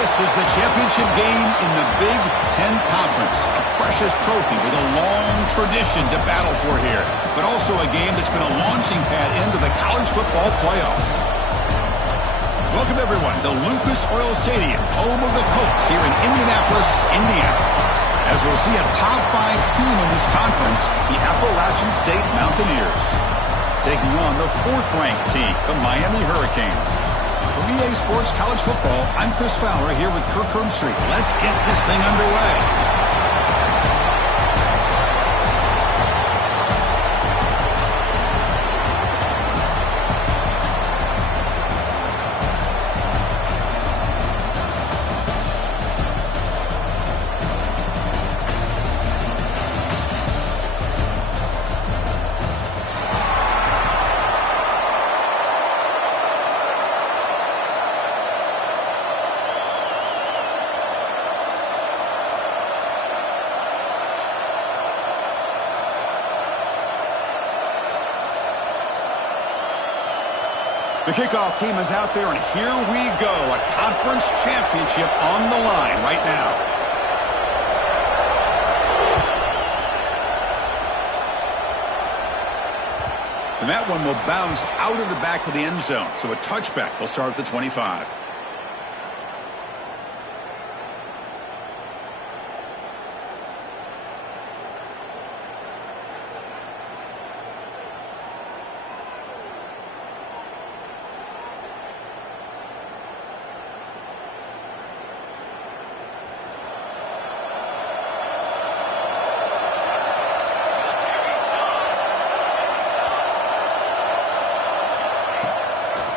This is the championship game in the Big Ten Conference. A precious trophy with a long tradition to battle for here, but also a game that's been a launching pad into the college football playoff. Welcome, everyone, to Lucas Oil Stadium, home of the Colts here in Indianapolis, Indiana. As we'll see a top-5 team in this conference, the Appalachian State Mountaineers, taking on the 4th-ranked team, the Miami Hurricanes. For EA Sports College Football, I'm Chris Fowler here with Kirk Herbstreit. Let's get this thing underway. The kickoff team is out there, and here we go. A conference championship on the line right now. And that one will bounce out of the back of the end zone. So a touchback will start at the 25.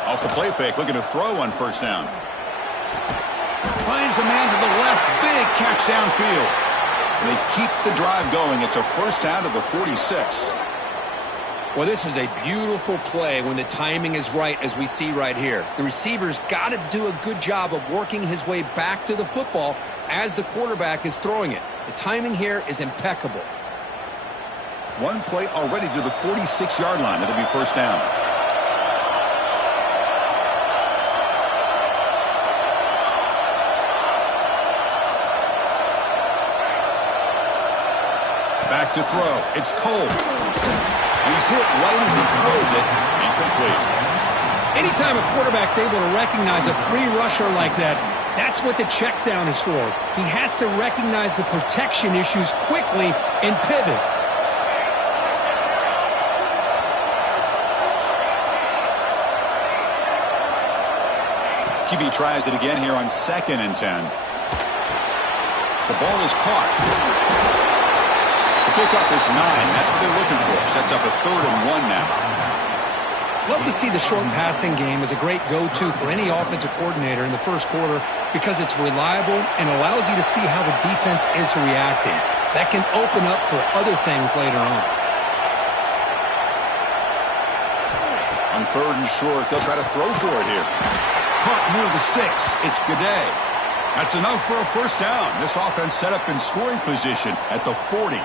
Off the play fake, looking to throw on first down. Finds a man to the left, big catch downfield. They keep the drive going. It's a first down to the 46. Well, this is a beautiful play when the timing is right, as we see right here. The receiver's got to do a good job of working his way back to the football as the quarterback is throwing it. The timing here is impeccable. One play already to the 46-yard line. It'll be first down. Back to throw. It's Cole. He's hit right as he throws it. Incomplete. Anytime a quarterback's able to recognize a free rusher like that, that's what the check down is for. He has to recognize the protection issues quickly and pivot. QB tries it again here on 2nd and 10. The ball is caught. Pickup is 9. That's what they're looking for. Sets up a 3rd and 1 now. Love to see the short passing game as a great go-to for any offensive coordinator in the first quarter because it's reliable and allows you to see how the defense is reacting. That can open up for other things later on. On 3rd and short, they'll try to throw for it here. Caught near the sticks. It's Gaudet. That's enough for a first down. This offense set up in scoring position at the 40.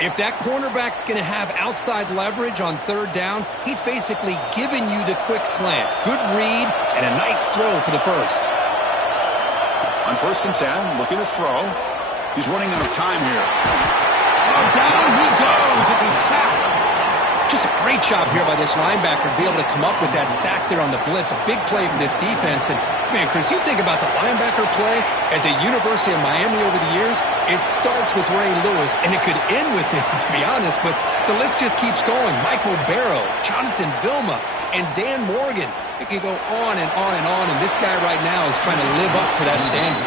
If that cornerback's going to have outside leverage on 3rd down, he's basically giving you the quick slant. Good read and a nice throw for the first. On 1st and 10, looking to throw. He's running out of time here. Oh, down he goes. It's a sack. Just a great job here by this linebacker to be able to come up with that sack there on the blitz. A big play for this defense. And, man, Chris, you think about the linebacker play at the University of Miami over the years, it starts with Ray Lewis, and it could end with him, to be honest, but the list just keeps going. Michael Barrow, Jonathan Vilma, and Dan Morgan. It could go on and on and on, and this guy right now is trying to live up to that standard.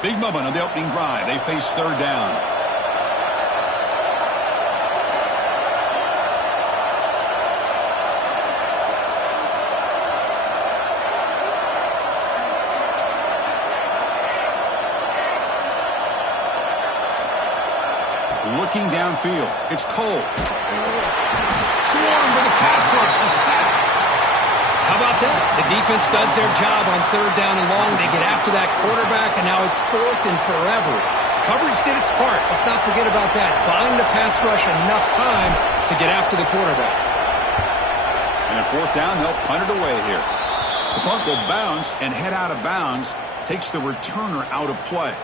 Big moment on the opening drive. They face 3rd down. Looking downfield. It's Cole. Swarmed with a pass rush. A sack. How about that? The defense does their job on 3rd down and long. They get after that quarterback, and now it's 4th and forever. Coverage did its part. Let's not forget about that. Buying the pass rush enough time to get after the quarterback. And at fourth down, they'll punt it away here. The punt will bounce and head out of bounds. Takes the returner out of play.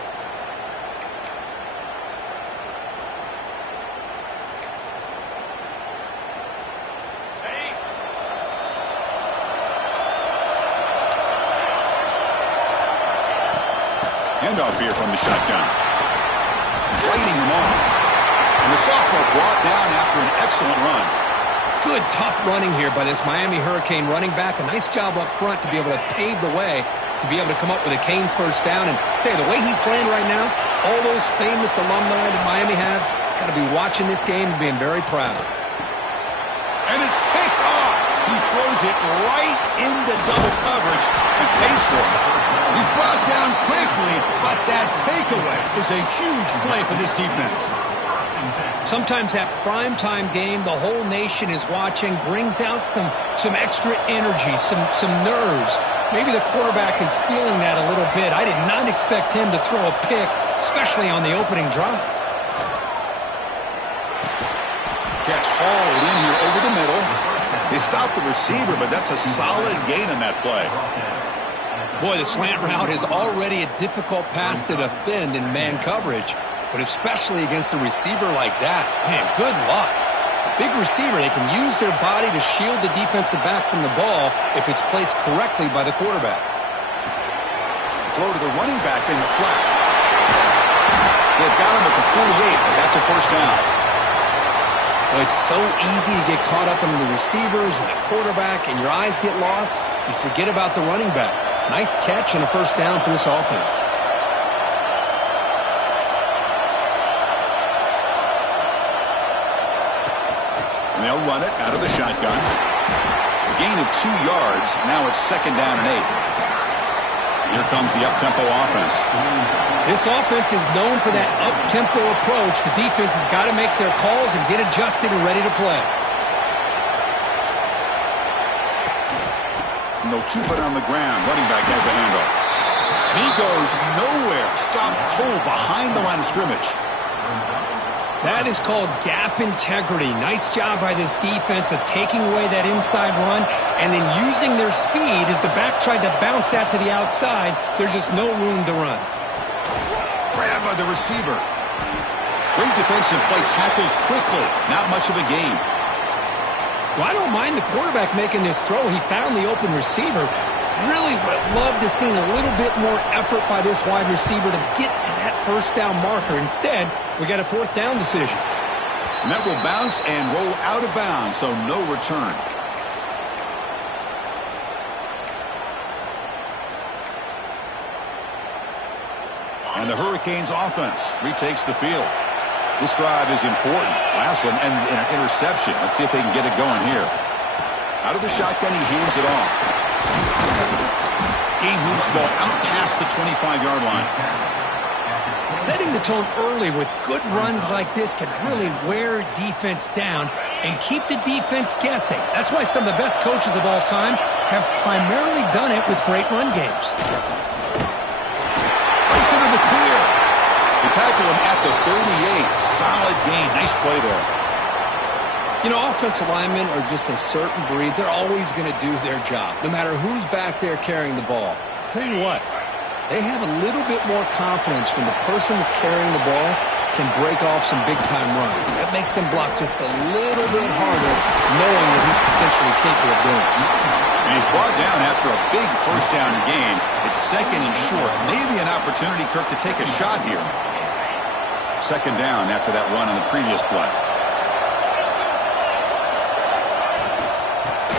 Handoff here from the shotgun. Fighting him off. And the sophomore brought down after an excellent run. Good, tough running here by this Miami Hurricane running back. A nice job up front to be able to pave the way to be able to come up with a Canes first down. And tell you, the way he's playing right now, all those famous alumni that Miami have, got to be watching this game and being very proud. And it's picked off. He throws it right into double coverage and pays for it. He's brought down quickly, but that takeaway is a huge play for this defense. Sometimes that primetime game, the whole nation is watching, brings out some extra energy, some nerves. Maybe the quarterback is feeling that a little bit. I did not expect him to throw a pick, especially on the opening drive. Catch hauled in here over the middle. They stopped the receiver, but that's a solid gain on that play. Boy, the slant route is already a difficult pass to defend in man coverage, but especially against a receiver like that. Man, good luck. Big receiver, they can use their body to shield the defensive back from the ball if it's placed correctly by the quarterback. Throw to the running back in the flat. They've got him at the 48, but that's a first down. Well, it's so easy to get caught up in the receivers and the quarterback, and your eyes get lost. You forget about the running back. Nice catch and a first down for this offense. And they'll run it out of the shotgun. A gain of 2 yards. Now it's second down and 8. Here comes the up-tempo offense. This offense is known for that up-tempo approach. The defense has got to make their calls and get adjusted and ready to play. And they'll keep it on the ground. Running back has a handoff. And he goes nowhere. Stopped cold behind the line of scrimmage. That is called gap integrity. Nice job by this defense of taking away that inside run and then using their speed as the back tried to bounce that to the outside. There's just no room to run. Grab by the receiver. Great defensive play, tackled quickly. Not much of a gain. Well, I don't mind the quarterback making this throw. He found the open receiver. Really would have loved to see a little bit more effort by this wide receiver to get to that first down marker. Instead, we got a fourth down decision. And that will bounce and roll out of bounds, so no return. And the Hurricanes offense retakes the field. This drive is important. Last one, and an interception. Let's see if they can get it going here. Out of the shotgun, he hands it off. He moves the ball out past the 25-yard line. Setting the tone early with good runs like this can really wear defense down and keep the defense guessing. That's why some of the best coaches of all time have primarily done it with great run games. Breaks into the clear. They tackle him at the 38. Solid gain. Nice play there. You know, offensive linemen are just a certain breed. They're always going to do their job, no matter who's back there carrying the ball. I'll tell you what, they have a little bit more confidence when the person that's carrying the ball can break off some big-time runs. That makes them block just a little bit harder, knowing that he's potentially capable of doing it. And he's brought down after a big first down gain. It's second and short. Maybe an opportunity, Kirk, to take a shot here. Second down after that run on the previous play.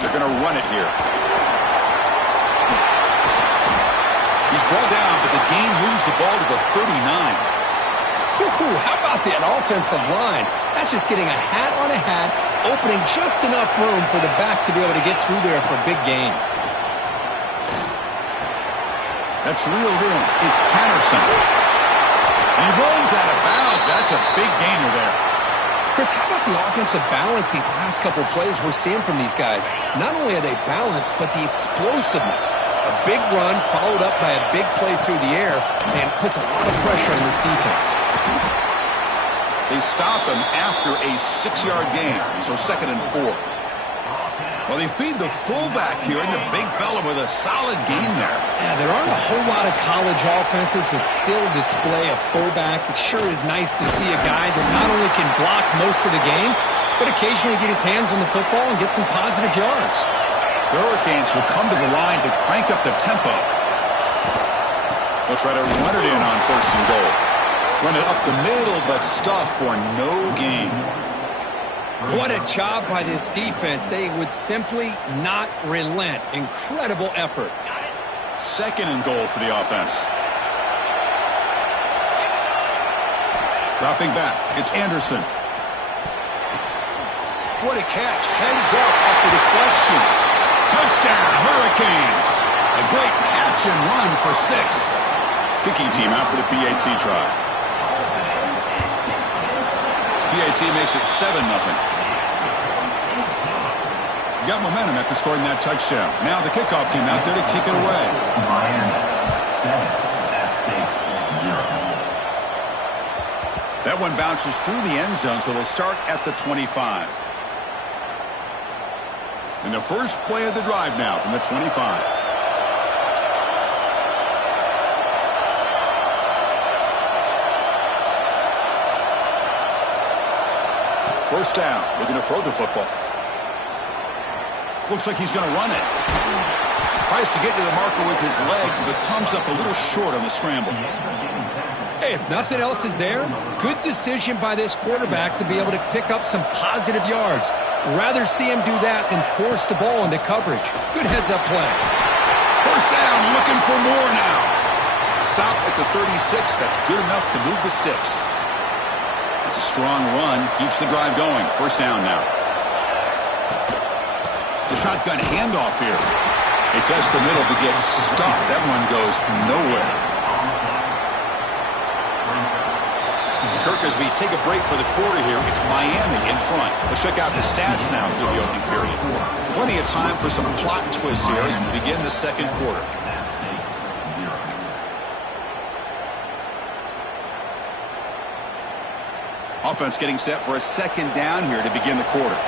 They're going to run it here. He's brought down, but the gain moves the ball to the 39. How about that offensive line? That's just getting a hat on a hat, opening just enough room for the back to be able to get through there for a big gain. That's reeled in. It's Patterson. And he rolls out of bounds. That's a big gainer there. Chris, how about the offensive balance these last couple plays we're seeing from these guys? Not only are they balanced, but the explosiveness. A big run followed up by a big play through the air and puts a lot of pressure on this defense. They stop him after a 6-yard gain, so second and 4. Well, they feed the fullback here, and the big fella with a solid gain there. Yeah, there aren't a whole lot of college offenses that still display a fullback. It sure is nice to see a guy that not only can block most of the game, but occasionally get his hands on the football and get some positive yards. The Hurricanes will come to the line to crank up the tempo. They'll try to run it in on 1st and goal. Run it up the middle, but stuff for no gain. What a job by this defense. They would simply not relent. Incredible effort. 2nd and goal for the offense. Dropping back, it's Anderson. What a catch. Heads up off the deflection. Touchdown, Hurricanes. A great catch and run for 6. Kicking team out for the PAT try. PAT makes it 7-0. Got momentum after scoring that touchdown. Now the kickoff team out there to kick it away. That one bounces through the end zone, so they'll start at the 25. And the first play of the drive now from the 25. First down, looking to throw the football. Looks like he's going to run it. Tries to get to the marker with his legs, but comes up a little short on the scramble. Hey, if nothing else is there, good decision by this quarterback to be able to pick up some positive yards. Rather see him do that than force the ball into coverage. Good heads-up play. First down, looking for more now. Stop at the 36. That's good enough to move the sticks. It's a strong run. Keeps the drive going. First down now. The shotgun handoff here. They test the middle to get stuffed. That one goes nowhere. Kirk, as we take a break for the quarter here, it's Miami in front. Let's check out the stats now through the opening period. Plenty of time for some plot twists here as we begin the second quarter. Offense getting set for a 2nd down here to begin the quarter.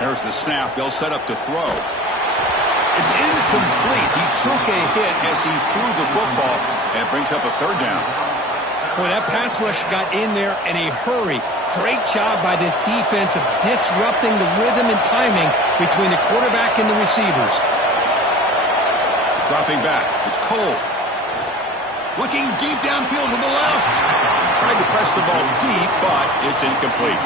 There's the snap. They'll set up to throw. It's incomplete. He took a hit as he threw the football, and it brings up a 3rd down. Boy, that pass rush got in there in a hurry. Great job by this defense of disrupting the rhythm and timing between the quarterback and the receivers. Dropping back. It's Cole. Looking deep downfield to the left. Tried to press the ball deep, but it's incomplete.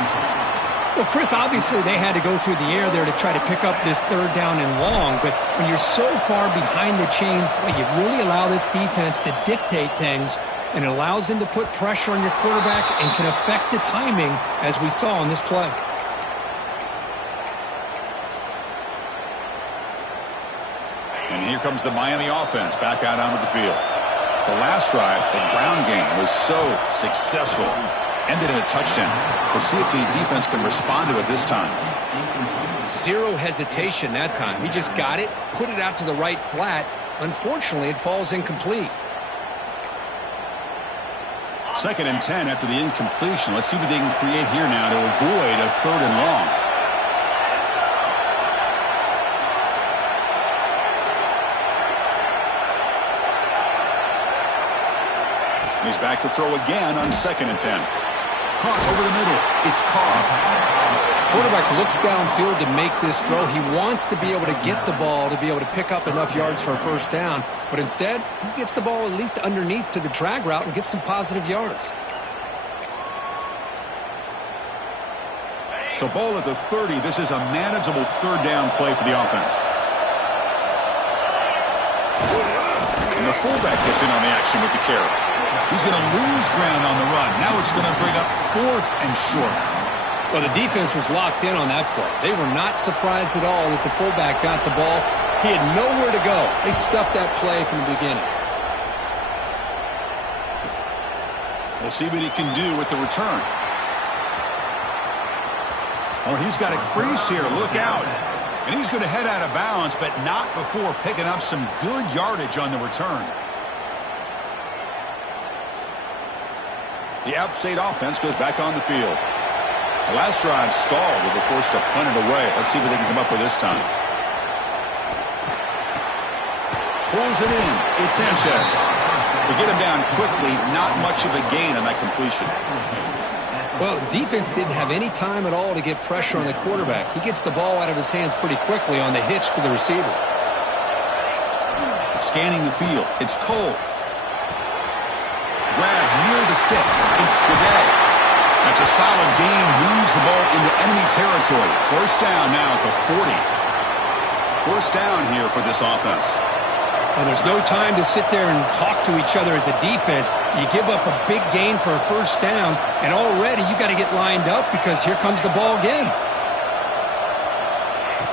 Well, Chris, obviously they had to go through the air there to try to pick up this 3rd down and long, but when you're so far behind the chains, boy, you really allow this defense to dictate things, and it allows them to put pressure on your quarterback and can affect the timing, as we saw on this play. And here comes the Miami offense back out onto the field. The last drive, the ground game, was so successful. Ended in a touchdown. We'll see if the defense can respond to it this time. Zero hesitation that time. He just got it, put it out to the right flat. Unfortunately, it falls incomplete. 2nd and 10 after the incompletion. Let's see what they can create here now to avoid a 3rd and long. He's back to throw again on 2nd and 10. Caught over the middle. It's caught. Quarterback looks downfield to make this throw. He wants to be able to get the ball to be able to pick up enough yards for a 1st down. But instead, he gets the ball at least underneath to the drag route and gets some positive yards. So ball at the 30. This is a manageable 3rd down play for the offense. And the fullback gets in on the action with the carry. He's going to lose ground on the run. Now it's going to bring up 4th and short. Well, the defense was locked in on that play. They were not surprised at all that the fullback got the ball. He had nowhere to go. They stuffed that play from the beginning. We'll see what he can do with the return. Oh, he's got a crease here. Look out. And he's going to head out of bounds, but not before picking up some good yardage on the return. The App State offense goes back on the field. The last drive stalled. They were forced to punt it away. Let's see what they can come up with this time. Pulls it in. It's Sanchez. They get him down quickly. Not much of a gain on that completion. Well, defense didn't have any time at all to get pressure on the quarterback. He gets the ball out of his hands pretty quickly on the hitch to the receiver. Scanning the field. It's Cole. Grab near the sticks. It's Goudet. That's a solid gain. Moves the ball into enemy territory. First down now at the 40. First down here for this offense. Well, there's no time to sit there and talk to each other as a defense. You give up a big gain for a first down, and already you got to get lined up because here comes the ball again.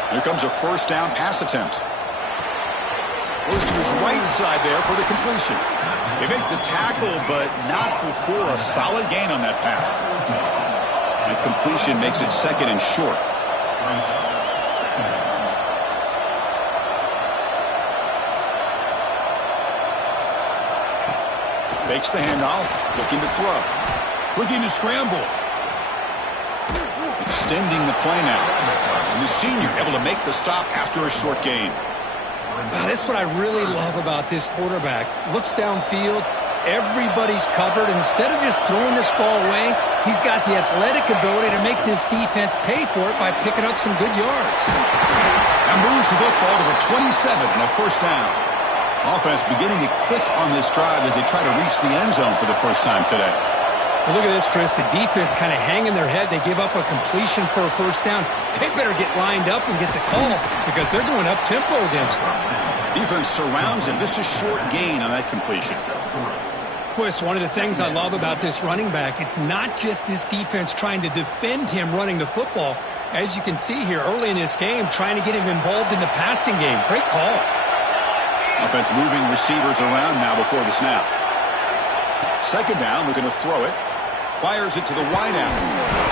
Here comes a first down pass attempt. Goes to his right side there for the completion. They make the tackle, but not before a solid gain on that pass. That completion makes it second and short. Fakes the handoff, looking to throw. Looking to scramble. Extending the play now. And the senior able to make the stop after a short gain. That's what I really love about this quarterback. Looks downfield. Everybody's covered. Instead of just throwing this ball away, he's got the athletic ability to make this defense pay for it by picking up some good yards. Now moves the football to the 27 and a first down. Offense beginning to click on this drive as they try to reach the end zone for the first time today. Well, look at this, Chris. The defense kind of hanging their head. They give up a completion for a first down. They better get lined up and get the call because they're going up-tempo against them. Defense surrounds him. Just a short gain on that completion. Boy, it's one of the things I love about this running back. It's not just this defense trying to defend him running the football. As you can see here early in this game, trying to get him involved in the passing game. Great call. Offense moving receivers around now before the snap. Second down, looking to throw it. Fires it to the wideout.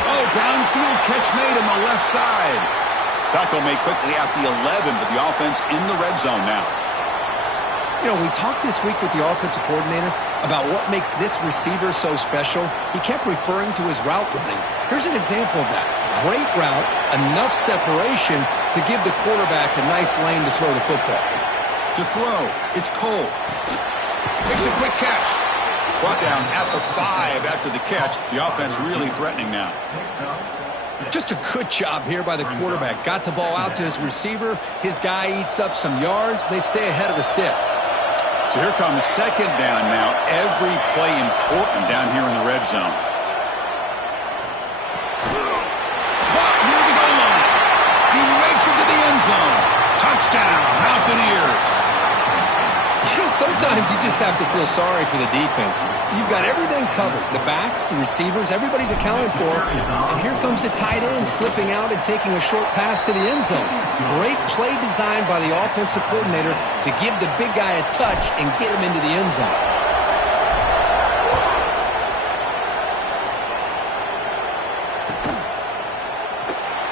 Oh, downfield catch made on the left side. Tackle made quickly at the 11, but the offense in the red zone now. You know, we talked this week with the offensive coordinator about what makes this receiver so special. He kept referring to his route running. Here's an example of that. Great route, enough separation to give the quarterback a nice lane to throw the football. To throw, it's Cole. Makes a quick catch. Brought down at the 5 after the catch. The offense really threatening now. Just a good job here by the quarterback. Got the ball out to his receiver. His guy eats up some yards. They stay ahead of the sticks. So here comes second down now. Every play important down here in the red zone. Caught near the goal line. He rakes it to the end zone. Touchdown, Mountaineers. Sometimes you just have to feel sorry for the defense. You've got everything covered. The backs, the receivers, everybody's accounted for. And here comes the tight end slipping out and taking a short pass to the end zone. Great play design by the offensive coordinator to give the big guy a touch and get him into the end zone.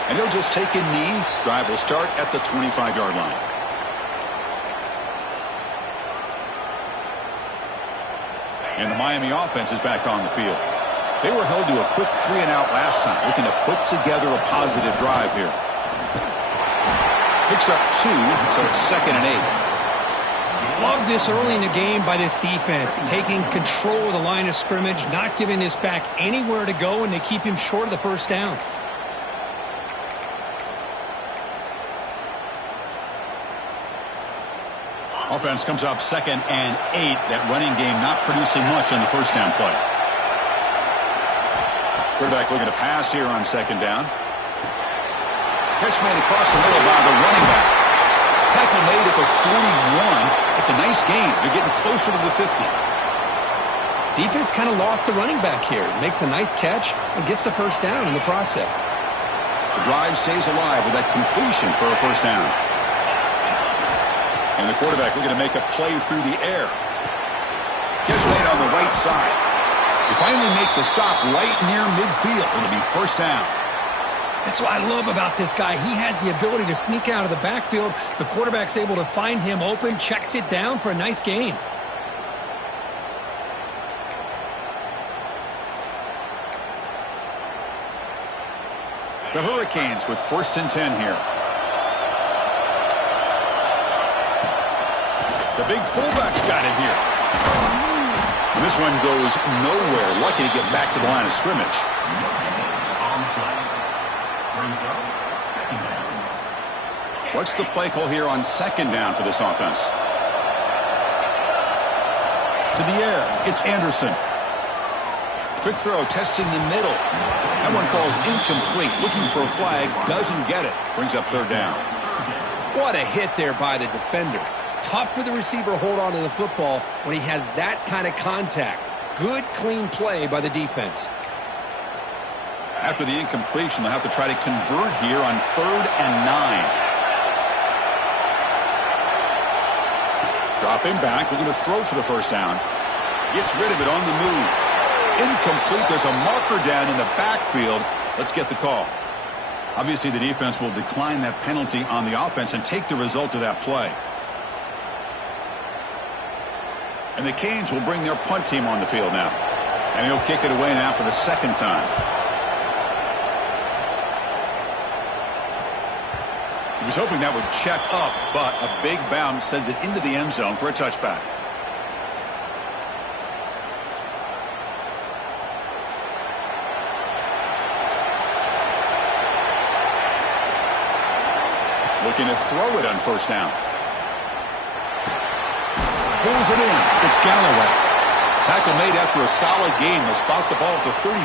And he'll just take a knee. Drive will start at the 25-yard line. And the Miami offense is back on the field. They were held to a quick 3-and-out last time, looking to put together a positive drive here. Picks up 2, so it's 2nd and 8. Love this early in the game by this defense, taking control of the line of scrimmage, not giving this back anywhere to go, and they keep him short of the first down. Offense comes up 2nd and 8. That running game not producing much on the first down play. Quarterback looking to pass here on 2nd down. Catch made across the middle by the running back. Tackle made at the 41. It's a nice gain. They're getting closer to the 50. Defense kind of lost the running back here. Makes a nice catch and gets the first down in the process. The drive stays alive with that completion for a first down. And the quarterback looking to make a play through the air. Catch made on the right side. They finally make the stop right near midfield. It'll be first down. That's what I love about this guy. He has the ability to sneak out of the backfield. The quarterback's able to find him open, checks it down for a nice gain. The Hurricanes with 1st and 10 here. The big fullback's got it here. And this one goes nowhere. Lucky to get back to the line of scrimmage. What's the play call here on 2nd down for this offense? To the air, it's Anderson. Quick throw, testing the middle. That one falls incomplete. Looking for a flag, doesn't get it. Brings up 3rd down. What a hit there by the defender. Tough for the receiver to hold on to the football when he has that kind of contact. Good, clean play by the defense. After the incompletion, they'll have to try to convert here on 3rd and 9. Dropping back, looking to throw for the 1st down. Gets rid of it on the move. Incomplete. There's a marker down in the backfield. Let's get the call. Obviously, the defense will decline that penalty on the offense and take the result of that play. And the Canes will bring their punt team on the field now. And he'll kick it away now for the 2nd time. He was hoping that would check up, but a big bounce sends it into the end zone for a touchback. Looking to throw it on 1st down. Pulls it in. It's Galloway. Tackle made after a solid game. They'll spot the ball at the 31.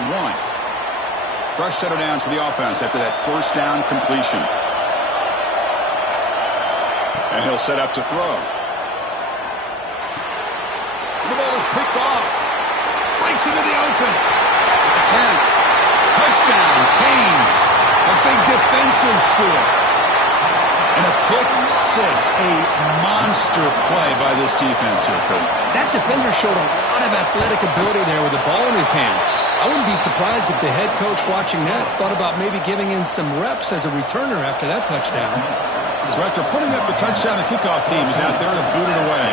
Fresh set of downs for the offense after that 1st down completion. And he'll set up to throw. The ball is picked off. Breaks into the open. At the 10. Touchdown, Canes. A big defensive score. And a pick 6. A monster play by this defense here, Kurt. That defender showed a lot of athletic ability there with the ball in his hands. I wouldn't be surprised if the head coach watching that thought about maybe giving him some reps as a returner after that touchdown. So after putting up the touchdown, the kickoff team is out there to boot it away.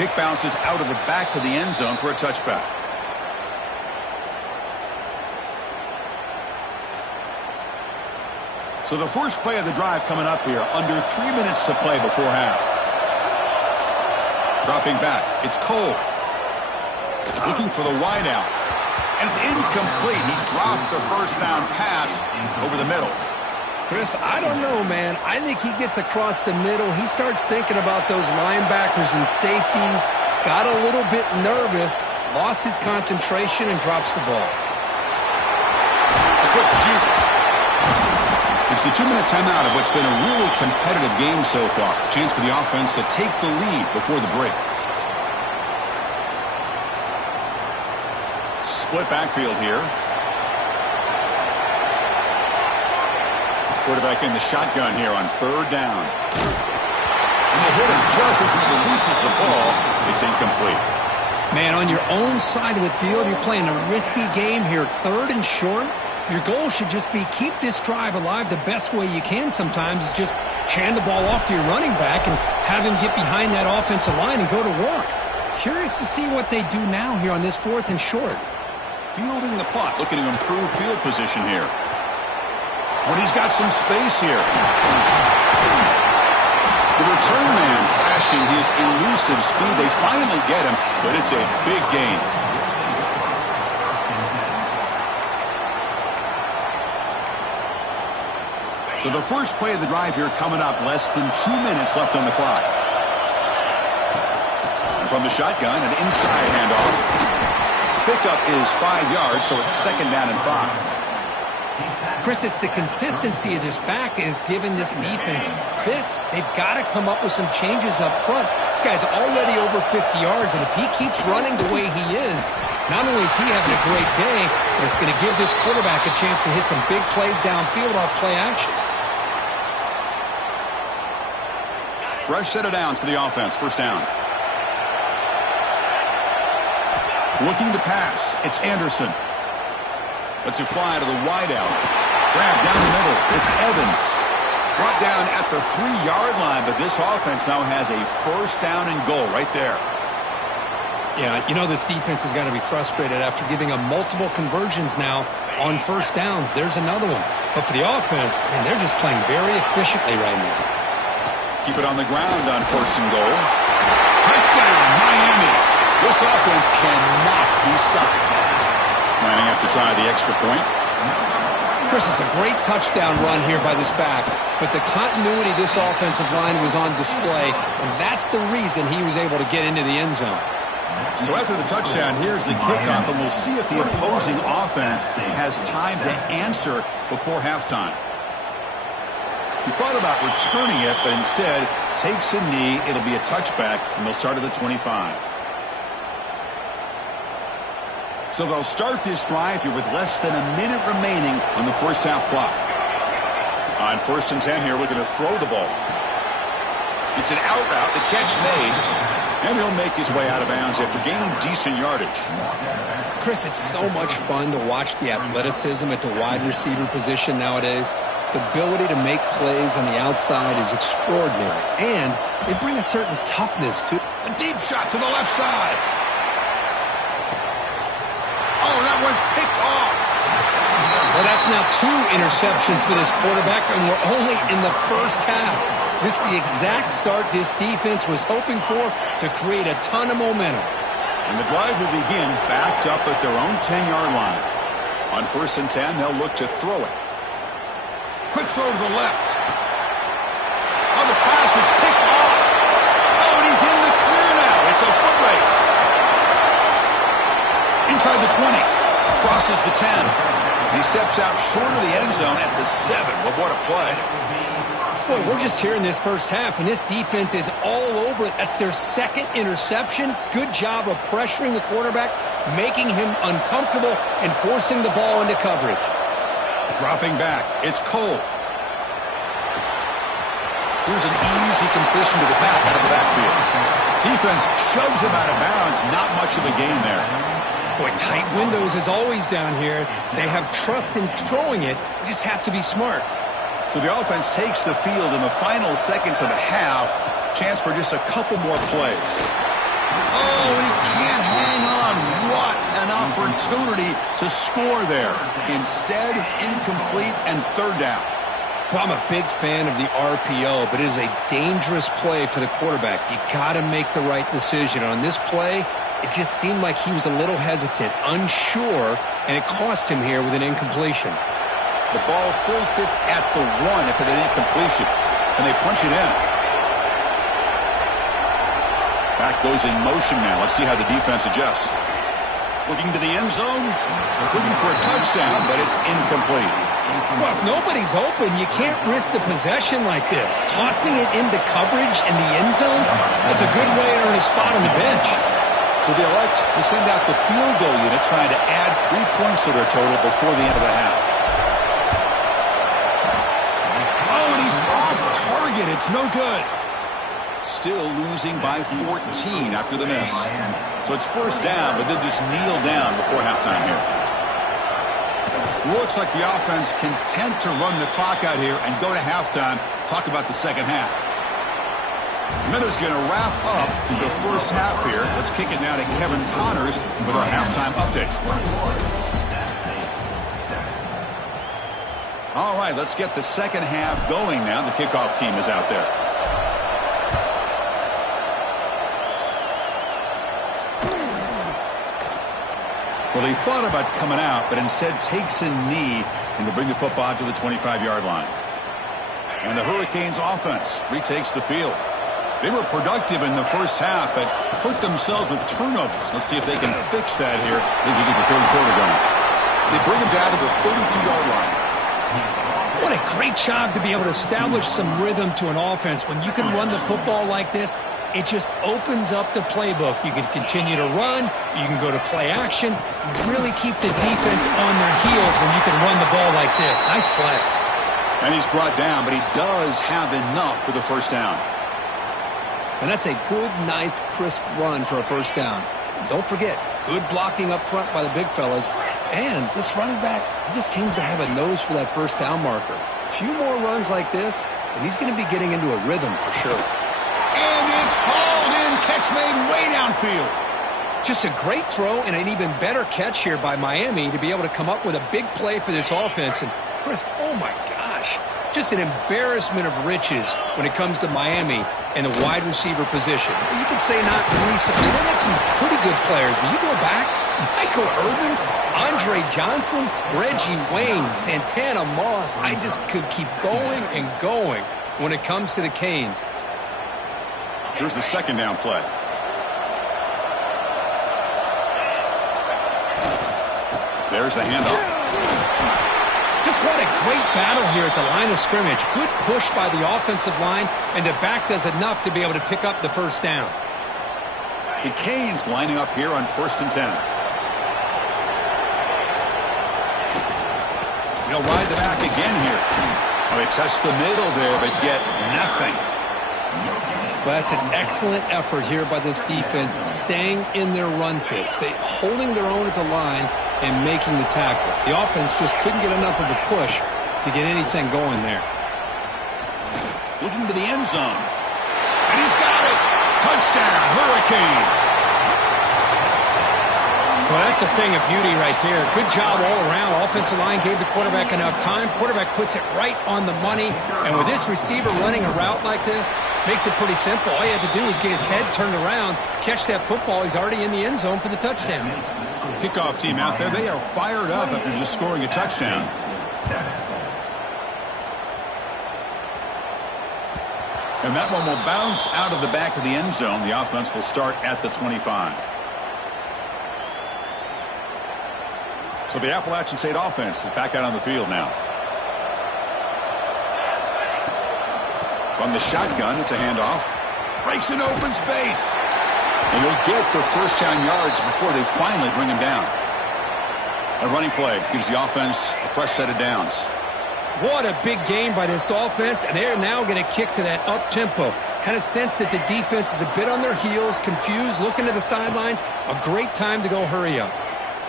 Kick bounces out of the back of the end zone for a touchback. So the first play of the drive coming up here, under 3 minutes to play before half. Dropping back, it's Cole. Looking for the wideout. And it's incomplete. He dropped the 1st down pass over the middle. Chris, I don't know, man. I think he gets across the middle. He starts thinking about those linebackers and safeties. Got a little bit nervous, lost his concentration, and drops the ball. A quick juke. It's the 2-minute timeout of what's been a really competitive game so far. Chance for the offense to take the lead before the break. Split backfield here. Quarterback in the shotgun here on 3rd down. And they hit him just as he releases the ball. It's incomplete. Man, on your own side of the field, you're playing a risky game here. 3rd and short. Your goal should just be keep this drive alive the best way you can sometimes is just hand the ball off to your running back and have him get behind that offensive line and go to work. Curious to see what they do now here on this 4th and short. Fielding the punt, looking to improve field position here. But he's got some space here. The return man flashing his elusive speed. They finally get him, but it's a big gain. So the first play of the drive here coming up, less than 2 minutes left on the clock. And from the shotgun, an inside handoff. Pickup is 5 yards, so it's 2nd down and 5. Chris, it's the consistency of this back is giving this defense fits. They've got to come up with some changes up front. This guy's already over 50 yards, and if he keeps running the way he is, not only is he having a great day, but it's going to give this quarterback a chance to hit some big plays downfield off play action. Fresh set of downs for the offense. 1st down. Looking to pass. It's Anderson. Lets it fly to the wideout. Grab down the middle. It's Evans. Brought down at the 3-yard line, but this offense now has a 1st down and goal right there. Yeah, you know this defense has got to be frustrated after giving them multiple conversions now on first downs. There's another one. But for the offense, man, they're just playing very efficiently right now. Keep it on the ground on 1st and goal. Touchdown, Miami. This offense cannot be stopped. Lining up to try the extra point. Chris, it's a great touchdown run here by this back, but the continuity of this offensive line was on display, and that's the reason he was able to get into the end zone. So after the touchdown, here's the kickoff, and we'll see if the opposing offense has time to answer before halftime. He thought about returning it, but instead takes a knee. It'll be a touchback, and they'll start at the 25. So they'll start this drive here with less than a minute remaining on the first half clock. On 1st and 10 here, looking to throw the ball. It's an out route, the catch made, and he'll make his way out of bounds after gaining decent yardage. Chris, it's so much fun to watch the athleticism at the wide receiver position nowadays. The ability to make plays on the outside is extraordinary, and they bring a certain toughness to it. A deep shot to the left side. Oh, that one's picked off. Well, that's now 2 interceptions for this quarterback, and we're only in the first half. This is the exact start this defense was hoping for to create a ton of momentum. And the drive will begin backed up at their own 10-yard line. On 1st and 10, they'll look to throw it. Quick throw to the left. Oh, the pass is picked off. Oh, and he's in the clear now. It's a foot race. Inside the 20. Crosses the 10. He steps out short of the end zone at the 7. Well, what a play. Boy, we're just here in this first half, and this defense is all over it. That's their 2nd interception. Good job of pressuring the quarterback, making him uncomfortable, and forcing the ball into coverage. Dropping back. It's Cole. Here's an easy completion to the back out of the backfield. Defense shoves him out of bounds. Not much of a gain there. Boy, tight windows as always down here. They have trust in throwing it. They just have to be smart. So the offense takes the field in the final seconds of the half. Chance for just a couple more plays. Oh, and he can't hang on. What an opportunity to score there. Instead, incomplete and 3rd down. Well, I'm a big fan of the RPO, but it is a dangerous play for the quarterback. You got to make the right decision. On this play, it just seemed like he was a little hesitant, unsure, and it cost him here with an incompletion. The ball still sits at the 1 after the incompletion, and they punch it in. Back goes in motion now. Let's see how the defense adjusts. Looking to the end zone, looking for a touchdown, but it's incomplete. Well, if nobody's open, you can't risk the possession like this. Tossing it into coverage in the end zone, that's a good way to earn a spot on the bench. So they elect to send out the field goal unit, trying to add 3 points to their total before the end of the half. Oh, and he's off target. It's no good. Still losing by 14 after the miss. So it's 1st down, but they'll just kneel down before halftime here. Looks like the offense content to run the clock out here and go to halftime. Talk about the second half. The Miners going to wrap up the first half here. Let's kick it now to Kevin Connors with our halftime update. All right, let's get the second half going now. The kickoff team is out there. Well, he thought about coming out, but instead takes a knee and will bring the football to the 25-yard line. And the Hurricanes offense retakes the field. They were productive in the first half, but hurt themselves with turnovers. Let's see if they can fix that here as we get the third quarter going. They bring him down to the 32-yard line. What a great job to be able to establish some rhythm to an offense. When you can run the football like this, it just opens up the playbook. You can continue to run. You can go to play action. You really keep the defense on their heels when you can run the ball like this. Nice play. And he's brought down, but he does have enough for the first down. And that's a good, nice, crisp run for a first down. Don't forget, good blocking up front by the big fellas. And this running back, he just seems to have a nose for that first down marker. A few more runs like this, and he's going to be getting into a rhythm for sure. And it's hauled in, catch made way downfield. Just a great throw and an even better catch here by Miami to be able to come up with a big play for this offense. And Chris, oh my gosh, just an embarrassment of riches when it comes to Miami and the wide receiver position. You could say not recently. They had some pretty good players, but you go back, Michael Irvin, Andre Johnson, Reggie Wayne, Santana Moss. I just could keep going and going when it comes to the Canes. Here's the second down play. There's the handoff. Just what a great battle here at the line of scrimmage. Good push by the offensive line, and the back does enough to be able to pick up the first down. The Canes lining up here on 1st and 10. He'll ride the back again here. Oh, they test the middle there, but get nothing. Well, that's an excellent effort here by this defense, staying in their run fits. They holding their own at the line and making the tackle. The offense just couldn't get enough of a push to get anything going there. Looking to the end zone. And he's got it. Touchdown, Hurricanes. Well, that's a thing of beauty right there. Good job all around. Offensive line gave the quarterback enough time. Quarterback puts it right on the money. And with this receiver running a route like this, makes it pretty simple. All you have to do is get his head turned around, catch that football. He's already in the end zone for the touchdown. Kickoff team out there. They are fired up after just scoring a touchdown. And that one will bounce out of the back of the end zone. The offense will start at the 25. So the Appalachian State offense is back out on the field now. From the shotgun, it's a handoff. Breaks an open space. And he'll get the first down yards before they finally bring him down. A running play gives the offense a fresh set of downs. What a big game by this offense, and they're now going to kick to that up-tempo. Kind of sense that the defense is a bit on their heels, confused, looking to the sidelines. A great time to go hurry up.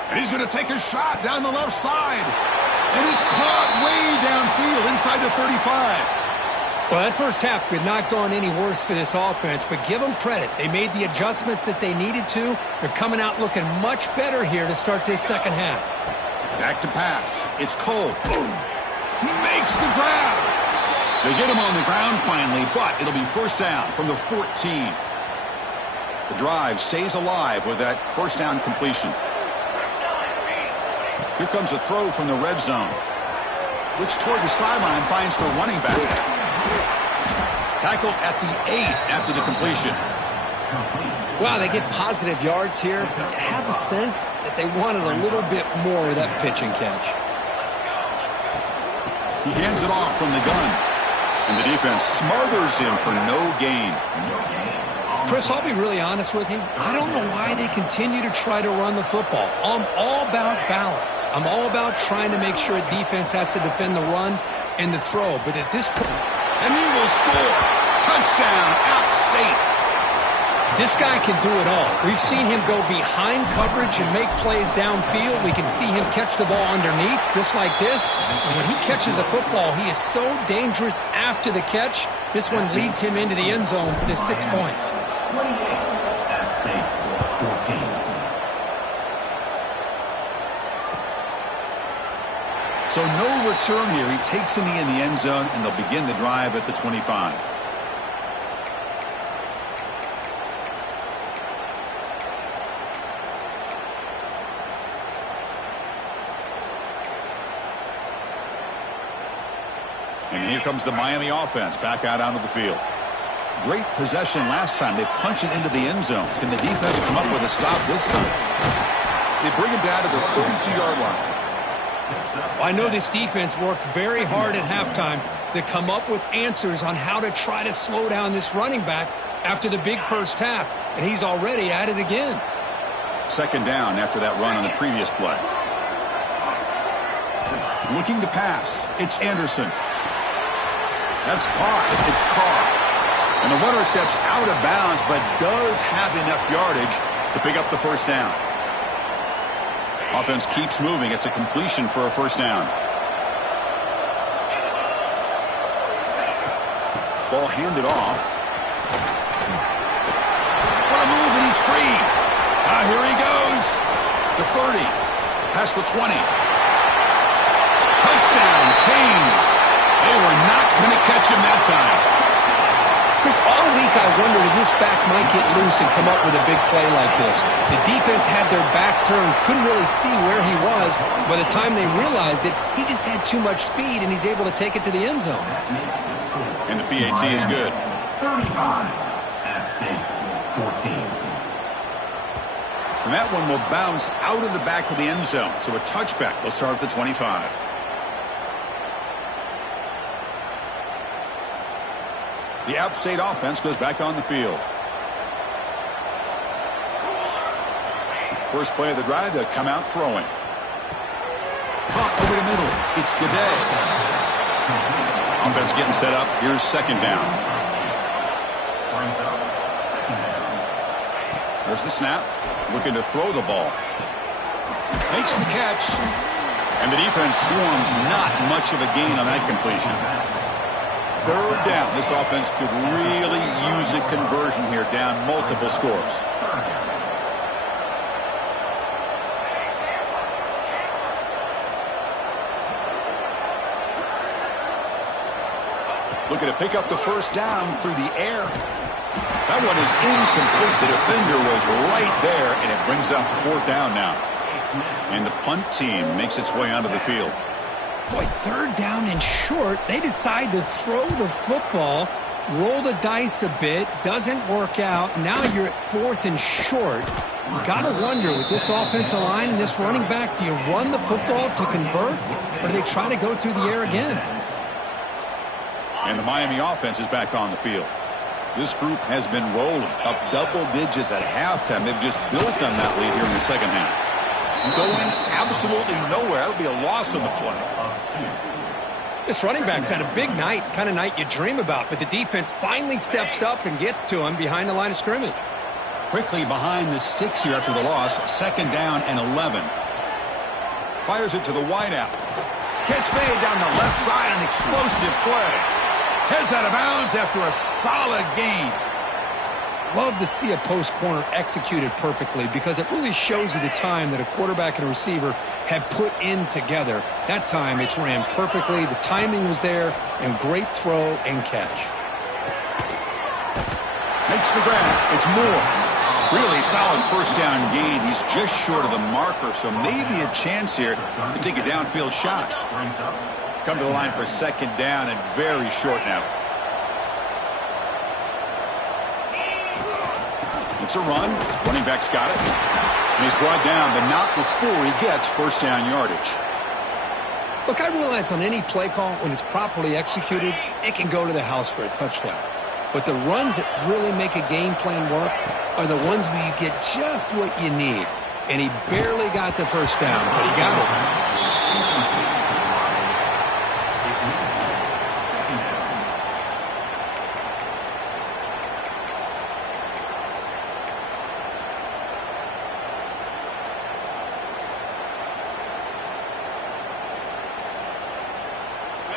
And he's going to take a shot down the left side. And it's caught way downfield inside the 35. Well, that first half could not gone any worse for this offense, but give them credit. They made the adjustments that they needed to. They're coming out looking much better here to start this second half. Back to pass. It's Cole. Boom. He makes the grab. They get him on the ground finally, but it'll be first down from the 14. The drive stays alive with that first down completion. Here comes a throw from the red zone. Looks toward the sideline, finds the running back. Tackled at the 8 after the completion. Wow, they get positive yards here. I have a sense that they wanted a little bit more of that pitch and catch. He hands it off from the gun. And the defense smothers him for no gain. Chris, I'll be really honest with you. I don't know why they continue to try to run the football. I'm all about balance. I'm all about trying to make sure a defense has to defend the run and the throw. But at this point... And he will score. Touchdown, App State. This guy can do it all. We've seen him go behind coverage and make plays downfield. We can see him catch the ball underneath, just like this. And when he catches a football, he is so dangerous after the catch. This one leads him into the end zone for the 6 points. So no return here. He takes a knee in the end zone, and they'll begin the drive at the 25. And here comes the Miami offense back out onto the field. Great possession last time. They punch it into the end zone. Can the defense come up with a stop this time? They bring him down to the 32-yard line. I know this defense worked very hard at halftime to come up with answers on how to try to slow down this running back after the big first half, and he's already at it again. Second down after that run on the previous play. Looking to pass. It's Anderson. That's caught. It's caught. And the runner steps out of bounds, but does have enough yardage to pick up the first down. Offense keeps moving. It's a completion for a first down. Ball handed off. What a move, and he's free. Here he goes. To 30. Past the 20. Touchdown, Canes. They were not going to catch him that time. Chris, all week I wondered if this back might get loose and come up with a big play like this. The defense had their back turned, couldn't really see where he was. By the time they realized it, he just had too much speed, and he's able to take it to the end zone. And the PAT is good. 35. App State 14. And that one will bounce out of the back of the end zone. So a touchback. They'll start at the 25. The App State offense goes back on the field. First play of the drive, they'll come out throwing. Hawk over the middle. It's the day. Offense getting set up. Here's second down. There's the snap. Looking to throw the ball. Makes the catch. And the defense swarms. Not much of a gain on that completion. Third down. This offense could really use a conversion here, down multiple scores. Looking to pick up the first down through the air. That one is incomplete. The defender was right there, and it brings up fourth down now. And the punt team makes its way onto the field. Boy, third down and short. They decide to throw the football, roll the dice a bit, doesn't work out. Now you're at fourth and short. You got to wonder, with this offensive line and this running back, do you run the football to convert, or do they try to go through the air again? And the Miami offense is back on the field. This group has been rolling up double digits at halftime. They've just built on that lead here in the second half. Going absolutely nowhere. That'll be a loss on the play. This running back's had a big night, kind of night you dream about, but the defense finally steps up and gets to him behind the line of scrimmage. Quickly behind the sticks here after the loss. Second down and 11. Fires it to the wideout. Catch made down the left side. An explosive play. Heads out of bounds after a solid gain. Love to see a post corner executed perfectly because it really shows you the time that a quarterback and a receiver had put in together. That time it's ran perfectly. The timing was there, and great throw and catch. Makes the grab. It's Moore. Really solid first down gain. He's just short of the marker, so maybe a chance here to take a downfield shot. Come to the line for second down and very short now. It's a run. Running back's got it. And he's brought down, but not before he gets first down yardage. Look, I realize on any play call, when it's properly executed, it can go to the house for a touchdown. But the runs that really make a game plan work are the ones where you get just what you need. And he barely got the first down, but he got it.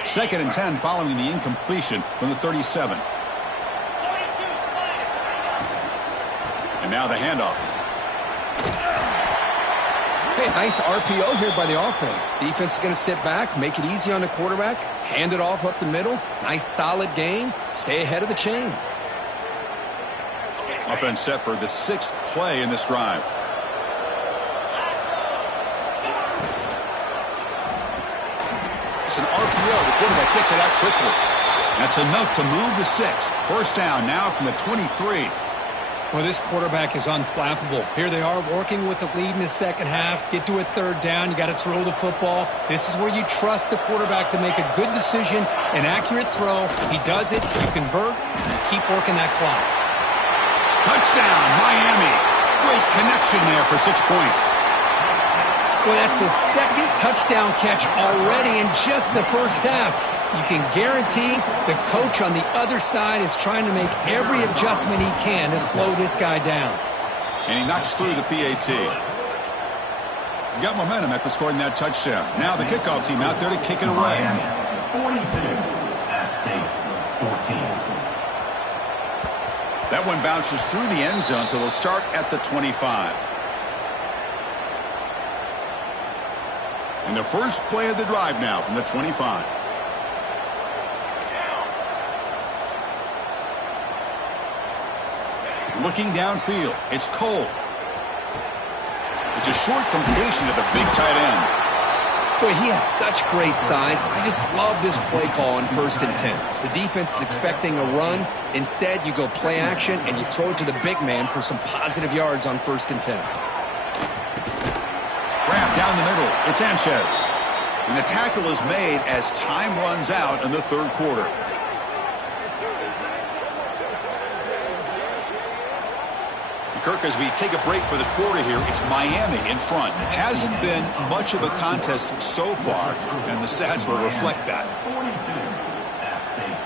Second and 10 following the incompletion from the 37. And now the handoff. Hey, nice RPO here by the offense. Defense is going to sit back, make it easy on the quarterback, hand it off up the middle. Nice solid gain. Stay ahead of the chains. Offense set for the sixth play in this drive. It's an RPO. The quarterback gets it out quickly. That's enough to move the sticks. First down now from the 23. Well, this quarterback is unflappable. Here they are working with the lead in the second half. Get to a third down. You got to throw the football. This is where you trust the quarterback to make a good decision, an accurate throw. He does it. You convert. And you keep working that clock. Touchdown, Miami. Great connection there for 6 points. Well, that's the second touchdown catch already in just the first half. You can guarantee the coach on the other side is trying to make every adjustment he can to slow this guy down. And he knocks through the PAT. Got momentum after scoring that touchdown. Now the kickoff team out there to kick it away. 42. App State 14. That one bounces through the end zone, so they'll start at the 25. And the first play of the drive now from the 25. Looking downfield, it's Cole. It's a short completion to the big tight end. Boy, he has such great size. I just love this play call on 1st and 10. The defense is expecting a run. Instead, you go play action, and you throw it to the big man for some positive yards on 1st and 10. Grab down the middle. It's Sanchez. And the tackle is made as time runs out in the third quarter. Kirk, as we take a break for the quarter here, it's Miami in front. It hasn't been much of a contest so far, and the stats will reflect that. 42. App State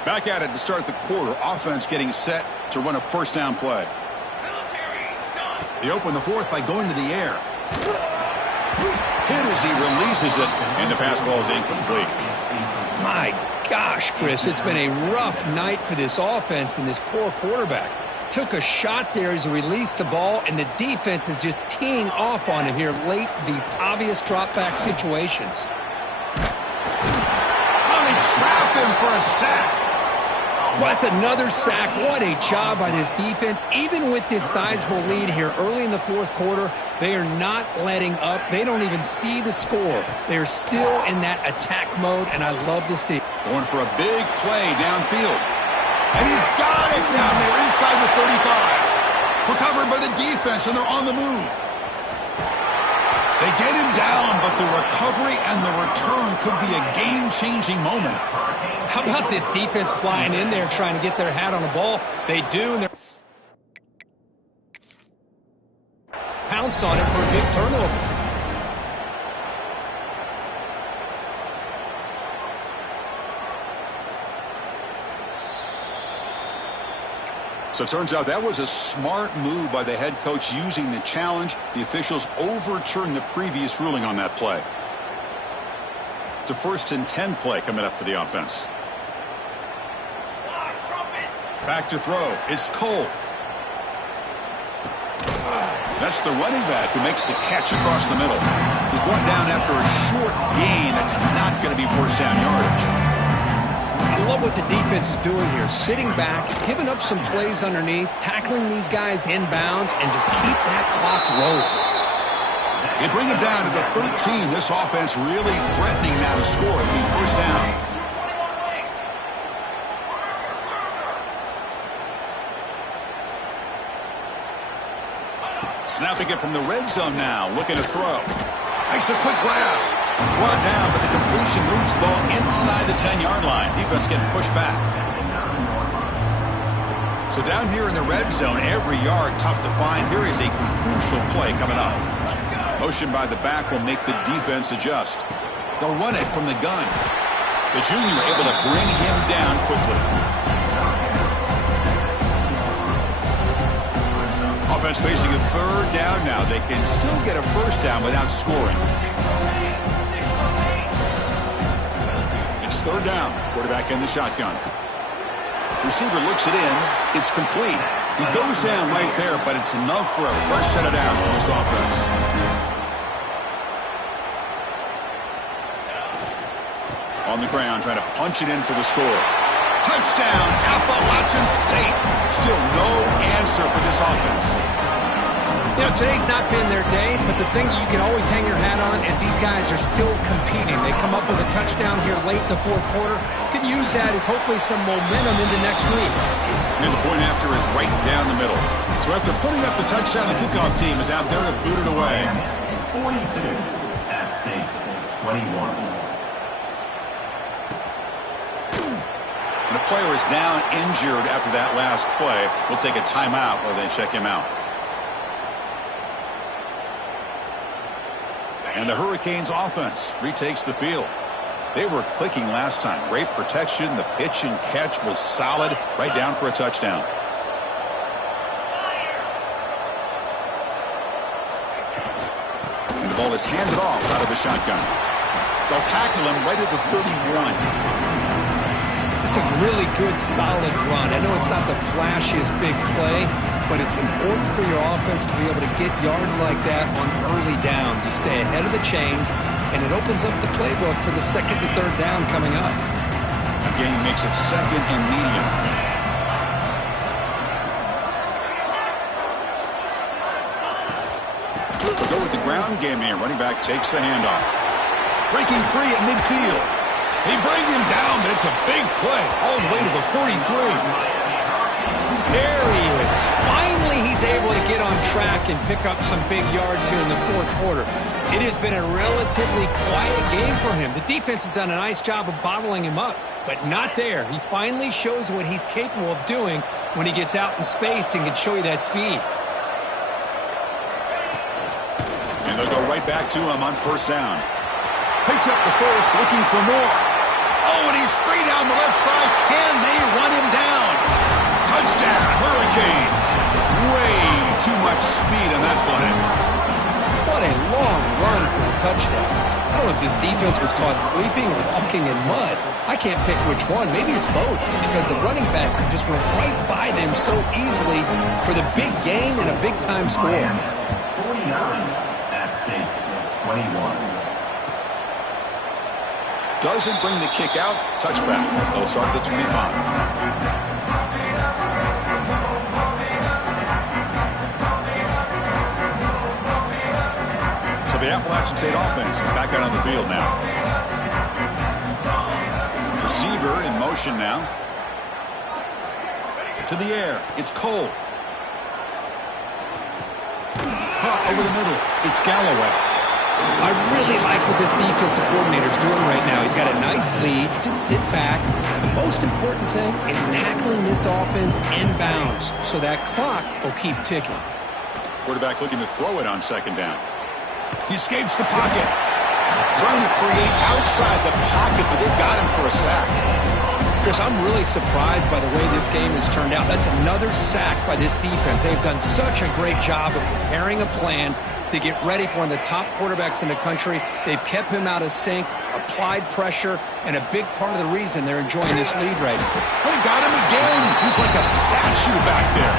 14. Back at it to start the quarter. Offense getting set to run a first down play. They open the fourth by going to the air. Hit as he releases it, and the pass ball is incomplete. My gosh, Chris, it's been a rough night for this offense and this poor quarterback. Took a shot there as he released the ball, and the defense is just teeing off on him here late, these obvious drop-back situations. Oh, they trap him for a sack. Well, that's another sack. What a job by this defense. Even with this sizable lead here early in the fourth quarter, they are not letting up. They don't even see the score. They're still in that attack mode, and I love to see it. Going for a big play downfield. And he's got it down there inside the 35. Recovered by the defense, and they're on the move. They get him down, but the recovery and the return could be a game-changing moment. How about this defense flying in there trying to get their hat on the ball? They do, and they're pounce on it for a big turnover. So it turns out that was a smart move by the head coach using the challenge. The officials overturned the previous ruling on that play. It's a 1st and 10 play coming up for the offense. Back to throw. It's Cole. That's the running back who makes the catch across the middle. He's brought down after a short gain. That's not going to be first down yardage. I love what the defense is doing here. Sitting back, giving up some plays underneath, tackling these guys inbounds, and just keep that clock rolling. They bring it down to the 13. This offense really threatening now to score. It'll be first down. Snapping it from the red zone now. Looking to throw. Makes a quick grab. Brought down, but the completion moves the ball inside the 10-yard line. Defense getting pushed back. So down here in the red zone, every yard tough to find. Here is a crucial play coming up. Motion by the back will make the defense adjust. They'll run it from the gun. The junior able to bring him down quickly. Offense facing a third down now. They can still get a first down without scoring. It's third down. Quarterback in the shotgun. Receiver looks it in. It's complete. He goes down right there, but it's enough for a fresh set of downs for this offense. On the ground, trying to punch it in for the score. Touchdown, Appalachian State. Still no answer for this offense. You know, today's not been their day, but the thing you can always hang your hat on is these guys are still competing. They come up with a touchdown here late in the fourth quarter. Could use that as hopefully some momentum into next week. And the point after is right down the middle. So after putting up the touchdown, the kickoff team is out there to boot it away. 42. App State 21. The player is down injured after that last play. We'll take a timeout while they check him out. And the Hurricanes offense retakes the field. They were clicking last time. Great protection. The pitch and catch was solid. Right down for a touchdown. And the ball is handed off out of the shotgun. They'll tackle him right at the 31. It's a really good, solid run. I know it's not the flashiest big play, but it's important for your offense to be able to get yards like that on early downs. You stay ahead of the chains, and it opens up the playbook for the second and third down coming up. The game makes it second and medium. We'll go with the ground game here. Running back takes the handoff. Breaking free at midfield. They bring him down, but it's a big play all the way to the 43. There he is. Finally, he's able to get on track and pick up some big yards here in the fourth quarter. It has been a relatively quiet game for him. The defense has done a nice job of bottling him up, but not there. He finally shows what he's capable of doing when he gets out in space and can show you that speed. And they'll go right back to him on first down. Picks up the first, looking for more. Oh, and he's free down the left side. Can they run him down? Touchdown, Hurricanes. Way too much speed on that play. What a long run for the touchdown. I don't know if this defense was caught sleeping or walking in mud. I can't pick which one. Maybe it's both, because the running back just went right by them so easily for the big gain and a big-time score. 49 at State 21. Doesn't bring the kick out. Touchback. They'll start at the 25. So the Appalachian State offense back out on the field now. Receiver in motion now. To the air. It's Cole. Caught over the middle. It's Galloway. I really like what this defensive coordinator's doing right now. He's got a nice lead. Just sit back. The most important thing is tackling this offense inbounds so that clock will keep ticking. Quarterback looking to throw it on second down. He escapes the pocket. Trying to create outside the pocket, but they've got him for a sack. Chris, I'm really surprised by the way this game has turned out. That's another sack by this defense. They've done such a great job of preparing a plan to get ready for one of the top quarterbacks in the country. They've kept him out of sync, applied pressure, and a big part of the reason they're enjoying this lead right now. They got him again. He's like a statue back there.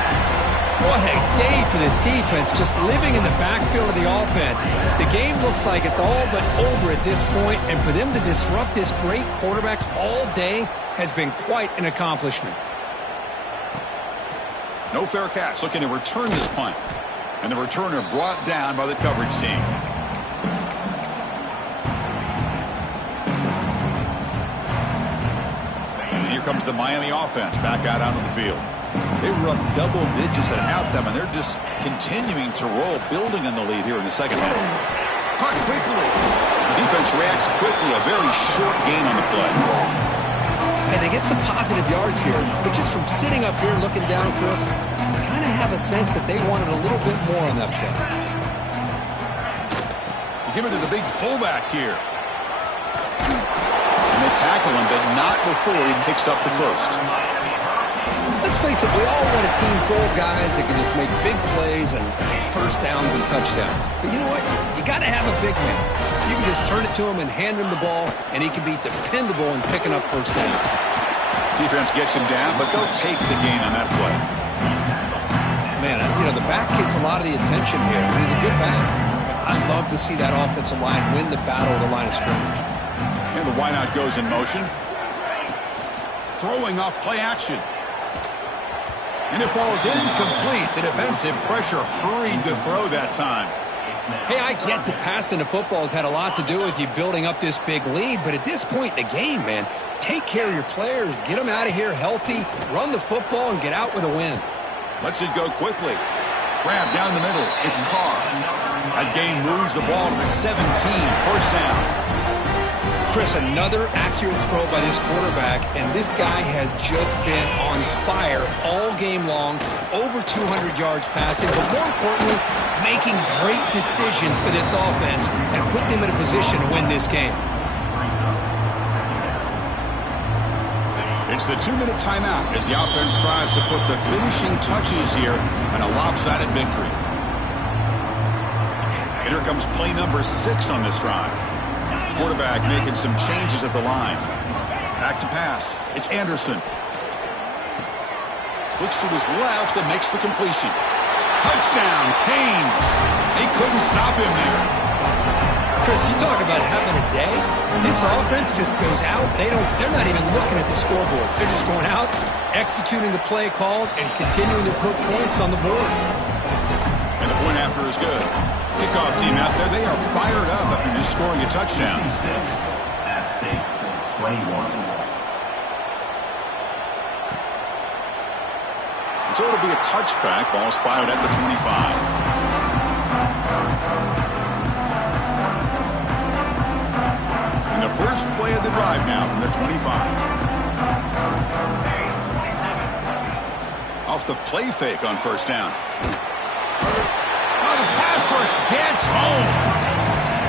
What a day for this defense, just living in the backfield of the offense. The game looks like it's all but over at this point, and for them to disrupt this great quarterback all day has been quite an accomplishment. No fair catch. Looking to return this punt. And the returner brought down by the coverage team. And here comes the Miami offense back out onto the field. They were up double digits at halftime, and they're just continuing to roll, building on the lead here in the second half. Caught quickly. The defense reacts quickly. A very short gain on the play. And they get some positive yards here, but just from sitting up here looking down, Chris, I kind of have a sense that they wanted a little bit more on that play. You give it to the big fullback here. And they tackle him, but not before he picks up the first. Let's face it, we all want a team full of guys that can just make big plays and get first downs and touchdowns. But you know what? You got to have a big man. You can just turn it to him and hand him the ball, and he can be dependable in picking up first downs. Defense gets him down, but they'll take the gain on that play. Man, you know, the back gets a lot of the attention here. He's a good back. I'd love to see that offensive line win the battle of the line of scrimmage. And the wideout goes in motion. Throwing off play action. And it falls incomplete. The defensive pressure hurried to throw that time. Hey, I get that passing the football has had a lot to do with you building up this big lead, but at this point in the game, man, take care of your players, get them out of here healthy, run the football, and get out with a win. Lets it go quickly. Grab down the middle. It's Carr. That gain moves the ball to the 17. First down. Chris, another accurate throw by this quarterback, and this guy has just been on fire all game long, over 200 yards passing, but more importantly, making great decisions for this offense and put them in a position to win this game. It's the 2-minute timeout as the offense tries to put the finishing touches here on a lopsided victory. And here comes play number 6 on this drive. Quarterback making some changes at the line. Back to pass. It's Anderson. Looks to his left and makes the completion. Touchdown, Canes. They couldn't stop him there. Chris, you talk about having a day. This offense just goes out. They're not even looking at the scoreboard. They're just going out, executing the play called, and continuing to put points on the board. And the point after is good. Kickoff team out there, they are fired up after just scoring a touchdown. 26, App State 21. So it'll be a touchback. Ball spotted at the 25. And the first play of the drive now from the 25. Off the play fake on first down. Oh, the pass rush gets home.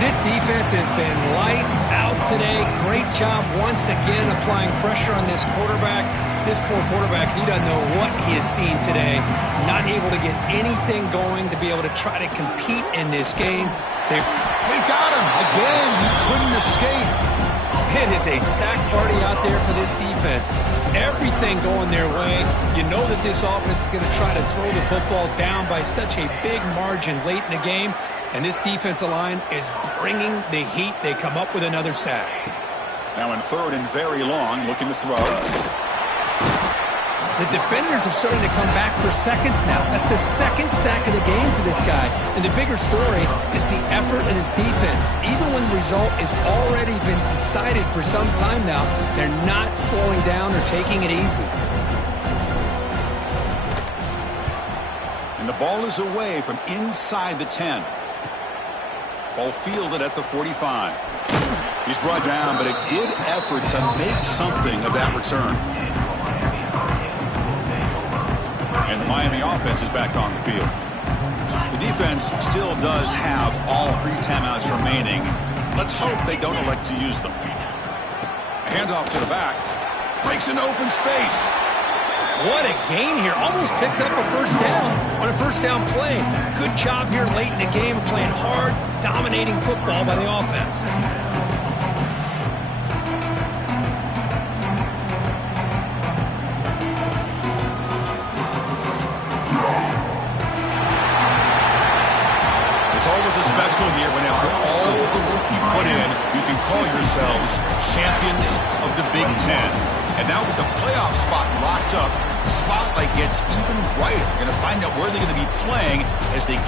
This defense has been lights out today. Great job once again applying pressure on this quarterback. This poor quarterback, he doesn't know what he has seen today. Not able to get anything going to be able to try to compete in this game. They've got him. Again, he couldn't escape. It is a sack party out there for this defense. Everything going their way. You know that this offense is going to try to throw the football down by such a big margin late in the game. And this defensive line is bringing the heat. They come up with another sack. Now in third and very long, looking to throw. The defenders are starting to come back for seconds now. That's the second sack of the game for this guy. And the bigger story is the effort of his defense. Even when the result has already been decided for some time now, they're not slowing down or taking it easy. And the ball is away from inside the 10. Ball fielded at the 45. He's brought down, but a good effort to make something of that return. And the Miami offense is back on the field. The defense still does have all 3 timeouts remaining. Let's hope they don't elect to use them. Handoff to the back. Breaks into open space. What a gain here. Almost picked up a first down on a first down play. Good job here late in the game, playing hard, dominating football by the offense. It's always a special year when after all the work you put in, you can call yourselves champions of the Big Ten. And now with the playoff spot locked up, the spotlight gets even brighter. We're going to find out where they're going to be playing as they